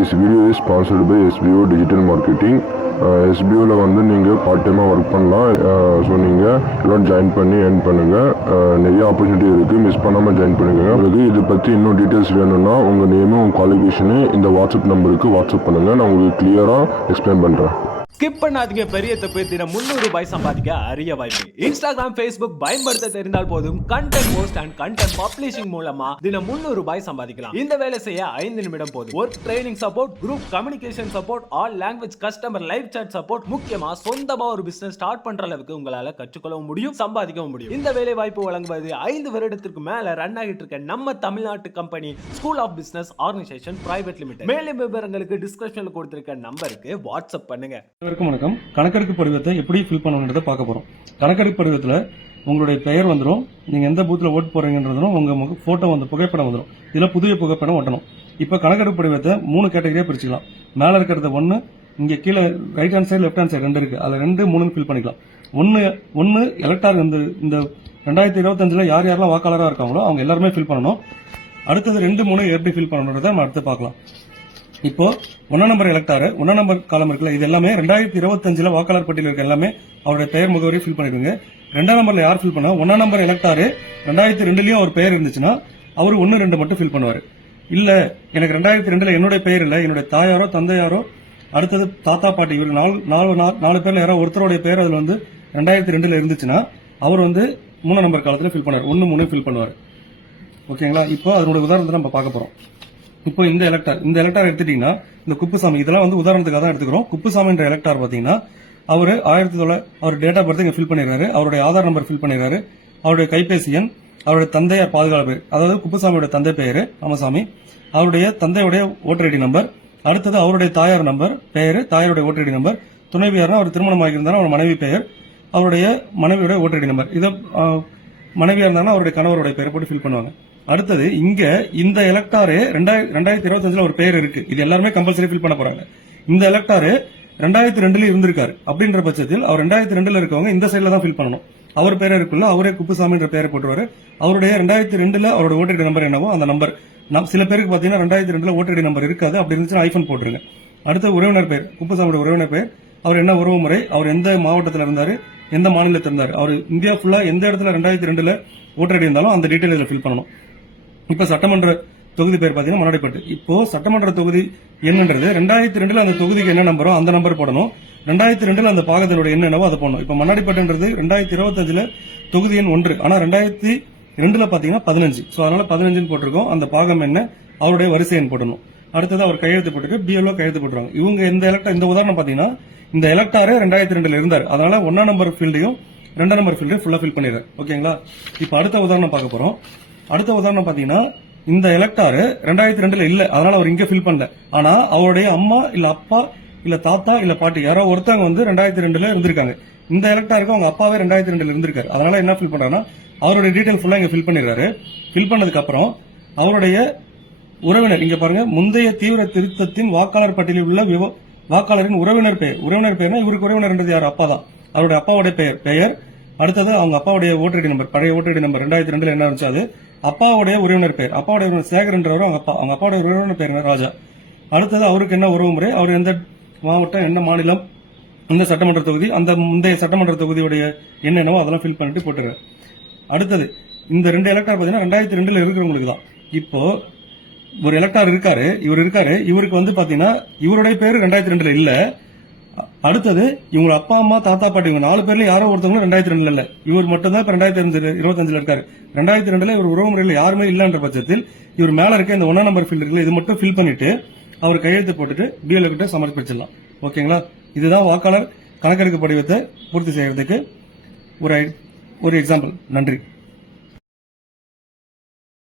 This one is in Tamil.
This video is sponsored by SBO Digital Marketing. SBOவில் வந்து நீங்கள் பார்ட் டைமாக ஒர்க் பண்ணலாம். ஸோ நீங்கள் எல்லாம் ஜாயின் பண்ணி ஏர்ன் பண்ணுங்கள். நிறைய ஆப்பர்ச்சுனிட்டி இருக்குது, மிஸ் பண்ணாமல் ஜாயின் பண்ணிக்கோங்க. உங்களுக்கு இதை பற்றி இன்னும் டீட்டெயில்ஸ் வேணும்னா உங்கள் நேமும் உங்கள் குவாலிஃபிகேஷனு இந்த வாட்ஸ்அப் நம்பருக்கு வாட்ஸ்அப் பண்ணுங்கள். நான் உங்களுக்கு கிளியராக எக்ஸ்பிளைன் பண்ணுறேன். ஸ்கிப் பண்ணாதீங்க. பெரிய தப்பு. தினம் 300 ரூபாய் சம்பாதிக்க அரிய வாய்ப்பு. இன்ஸ்டாகிராம், Facebook பயன்படுத்த தெரிந்தால் போதும். Content post and content publishing மூலமா தினம் 300 ரூபாய் சம்பாதிக்கலாம். இந்த வேலை செய்ய 5 நிமிடம் போதும். Work training support, group communication support, all language customer live chat support, முக்கியமா சொந்தமா ஒரு பிசினஸ் ஸ்டார்ட் பண்ற அளவுக்கு உங்களால கற்றுக்கொள்ளவும் முடியும், சம்பாதிக்கவும் முடியும். இந்த வேலை வாய்ப்பு வழங்குவது 5 வருடத்திற்கு மேல ரன் ஆகிட்டு இருக்க நம்ம தமிழ்நாட்டு company school of business organisation private limited. மேலும் விவரங்களுக்கு டிஸ்கிரிப்ஷன்ல கொடுத்திருக்க நம்பருக்கு வாட்ஸ்அப் பண்ணுங்க. வணக்கம். கணக்கெடுப்பு படிவத்தை எப்படி ஃபில் பண்ணணுன்றதை பார்க்க போறோம். கணக்கெடுப்பு படிவத்தில் உங்களுடைய பெயர் வந்துடும், நீங்க எந்த பூத்தில் ஓட்டு போறீங்கன்றதும் உங்க போட்டோ வந்து புகைப்படம் வந்துடும். இதுல புதிய புகைப்படம் ஒட்டணும். இப்ப கணக்கெடுப்பு படிவத்தை 3 கேட்டகரியா பிரிச்சுக்கலாம். மேல இருக்கிறது 1, இங்க கீழே right hand side left hand side 2 இருக்கு. அதுல 2, 3 ஃபில் பண்ணிக்கலாம். ஒன்னு எலக்டார் இந்த 2025 யார் யாரெல்லாம் வாக்காளராக இருக்காங்களோ அவங்க எல்லாருமே ஃபில் பண்ணணும். அடுத்தது 2, 3 எப்படி ஃபில் பண்ணணுன்றதை நம்ம அடுத்து பார்க்கலாம். இப்போ 1 நம்பர் எலக்டாரு 1 நம்பர் காலம் இருக்குல்ல, இது எல்லாமே 2025 வாக்காளர் பட்டியல் இருக்க எல்லாமே அவருடைய பெயர் முகவரி ஃபில் பண்ணிடுங்க. 2ஆம் நம்பர்ல யார் ஃபில் பண்ணா 1 நம்பர் எலக்டாரு 2002லயும் அவர் பெயர் இருந்துச்சுன்னா அவர் 1, 2 மட்டும் ஃபில் பண்ணுவாரு. இல்ல எனக்கு 2002ல என்னுடைய பெயர் இல்ல, என்னுடைய தாயாரோ தந்தையாரோ அடுத்தது தாத்தா பாட்டி இவர் 4 பேர்ல யாரோ ஒருத்தருடைய பெயர் அதுல வந்து 2002ல இருந்துச்சுன்னா அவர் வந்து 3 நம்பர் காலத்துல ஃபில் பண்ணுவார். 1, 3 ஃபில் பண்ணுவார். ஓகேங்களா? இப்போ அதனுடைய உதாரணத்தை நம்ம பார்க்க போறோம். இப்போ இந்த எலக்டார் எடுத்துட்டீங்கன்னா இந்த குப்புசாமி இதெல்லாம் வந்து உதாரணத்துக்காக தான் எடுத்துக்கிறோம். குப்புசாமி என்ற எலக்டார் பாத்தீங்கன்னா அவரு அவர் டேட் ஆஃப் பர்த் இங்க ஃபில் பண்ணிடுறாரு, அவருடைய ஆதார் நம்பர் ஃபில் பண்ணிடுறாரு, அவருடைய கைபேசி எண், அவருடைய தந்தையார் பாதுகாப்பு, அதாவது குப்புசாமியோட தந்தை பெயரு ராமசாமி, அவருடைய தந்தையுடைய ஓட்டர் ஐடி நம்பர், அடுத்தது அவருடைய தாயார் நம்பர் பெயரு, தாயாருடைய ஓட்டர் ஐடி நம்பர், துணைவியார்னா அவர் திருமணம் ஆகியிருந்தாலும் அவர் மனைவி பெயர், அவருடைய மனைவியுடைய ஓட்டர் ஐடி நம்பர், இதை மனைவியா இருந்தாலும் அவருடைய கணவருடைய பெயரை போட்டு ஃபில் பண்ணுவாங்க. அடுத்தது இங்க இந்த எலக்டாரு 2025 ஒரு பெயர் இருக்கு, இது எல்லாருமே கம்பல்சரி ஃபில் பண்ண போறாங்க. இந்த எலக்டாரு 2002ல இருந்திருக்காரு அப்படின்ற பட்சத்தில் அவர் 2002ல இருக்கவங்க இந்த சைட்ல தான் ஃபில் பண்ணணும். அவர் பேரை இருக்குல்ல, அவரே குப்புசாமின்ற பெயரை போட்டுருவாரு. அவருடைய 2002ல அவரோட ஓட்டர் நம்பர் என்னவோ அந்த நம்பர். சில பேருக்கு பாத்தீங்கன்னா 2002ல ஓட்டர் நம்பர் இருக்காது, அப்படி இருந்துச்சுன்னா ஐபோன் போட்டுருங்க. அடுத்த உறவினர் பெயர், குப்புசாமியோட உறவினர் பெயர், அவர் என்ன உறவு முறை, அவர் எந்த மாவட்டத்தில் இருந்தாரு, எந்த மாநிலத்தில் இருந்தாரு, அவர் இந்தியா ஃபுல்லா எந்த இடத்துல 2002ல ஓட்டர் ஐடி இருந்தாலும் அந்த டீடைல் இதுல ஃபில் பண்ணணும். இப்ப சட்டமன்ற தொகுதி பேர் பாத்தீங்கன்னா மன்னாடிப்பட்டு. இப்போ சட்டமன்ற தொகுதி என்னன்றது 2002ல அந்த தொகுதிக்கு என்ன நம்பரோ அந்த நம்பர் போடணும். 2002ல அந்த பாகத்தினோட என்னவோ அதை போடணும். இப்ப மன்னாடிப்பட்டுன்றது 2025 தொகுதி எண் 1, ஆனா 2002ல பாத்தீங்கன்னா 15. சோ அதனால 15 போட்டிருக்கோம். அந்த பாகம் என்ன, அவருடைய வரிசை எண் போடணும். அடுத்தது அவர் கையெழுத்து போட்டுருக்கு, பிஎல்ஓ கையெழுத்து போட்டுருவாங்க. இவங்க இந்த உதாரணம் பாத்தீங்கன்னா இந்த எலக்டாரு 2002ல இருந்தார், அதனால 1ஆம் நம்பர் ஃபீல்டையும் 2ஆம் நம்பர் ஃபீல்டையும் ஃபுல்லா ஃபில் பண்ணிடுறாரு. ஓகேங்களா? இப்ப அடுத்த உதாரணம் பார்க்க போறோம். அடுத்த உதாரணம் பாத்தீங்கன்னா இந்த எலக்டாரு 2002ல இல்ல, அதனால அவர் இங்க ஃபில் பண்ணல. ஆனா அவருடைய அம்மா இல்ல அப்பா இல்ல தாத்தா இல்ல பாட்டி யாரோ ஒருத்தவங்க வந்து 2002ல இருந்திருக்காங்க. இந்த எலக்டாருக்கு அவங்க அப்பாவே 2002ல இருந்திருக்காரு, அதனால என்ன ஃபில் பண்றாருன்னா அவருடைய டீடைல் ஃபுல்லா இங்க ஃபில் பண்ணிடுறாரு. ஃபில் பண்ணதுக்கு அப்புறம் அவருடைய உறவினர் இங்க பாருங்க, முந்தைய தீவிர திருத்தத்தின் வாக்காளர் பட்டியலில் உள்ள வாக்காளரின் உறவினர் பெயர்னா இவருக்கு உறவினர் யார், அப்பா தான். அவருடைய அப்பாவுடைய பெயர், அடுத்தது அவங்க அப்பாவுடைய ஓட்டர் ஐடி நம்பர், பழைய ஓட்டர் ஐடி நம்பர் 2002ல என்ன இருந்துச்சு அது, அப்பாவுடைய உறவினர் பெயர், அப்பாவுடைய சேகர் என்றவர் அவங்க அப்பாவுடைய உறவினர் பெயர் ராஜா. அடுத்தது அவருக்கு என்ன உறவு முறை, அவர் எந்த மாவட்டம், என்ன மாநிலம், இந்த சட்டமன்ற தொகுதி, அந்த முந்தைய சட்டமன்ற தொகுதியுடைய என்னென்னவோ அதெல்லாம் ஃபில் பண்ணிட்டு போட்டுரு. அடுத்தது இந்த 2 எலக்டார் பாத்தீங்கன்னா 2002ல இருக்கிறவங்களுக்கு தான். இப்போ ஒரு எலக்டார் இருக்காரு, இவருக்கு வந்து பாத்தீங்கன்னா இவருடைய பேரு 2002ல இல்ல. அடுத்தது இவங்க அப்பா அம்மா தாத்தா பாட்டி இவங்க 4 பேர்ல யாரோ ஒருத்தவங்க 2002ல இல்ல, இவர் மட்டும் தான் இப்ப 2025 இருக்காரு. 2002ல இவர் உறவு முறையில் யாருமே இல்லன்ற பட்சத்தில் இவர் மேல இருக்க இந்த 1ஆம் நம்பர் ஃபீல்டு இருக்குல்ல, இது மட்டும் ஃபில் பண்ணிட்டு அவர் கையெழுத்து போட்டுட்டு பிஎல்ஓ கிட்ட சமர்ப்பிச்சிடலாம். ஓகேங்களா? இதுதான் வாக்காளர் கணக்கெடுப்பு படிவத்தை பூர்த்தி செய்யறதுக்கு ஒரு எக்ஸாம்பிள். நன்றி.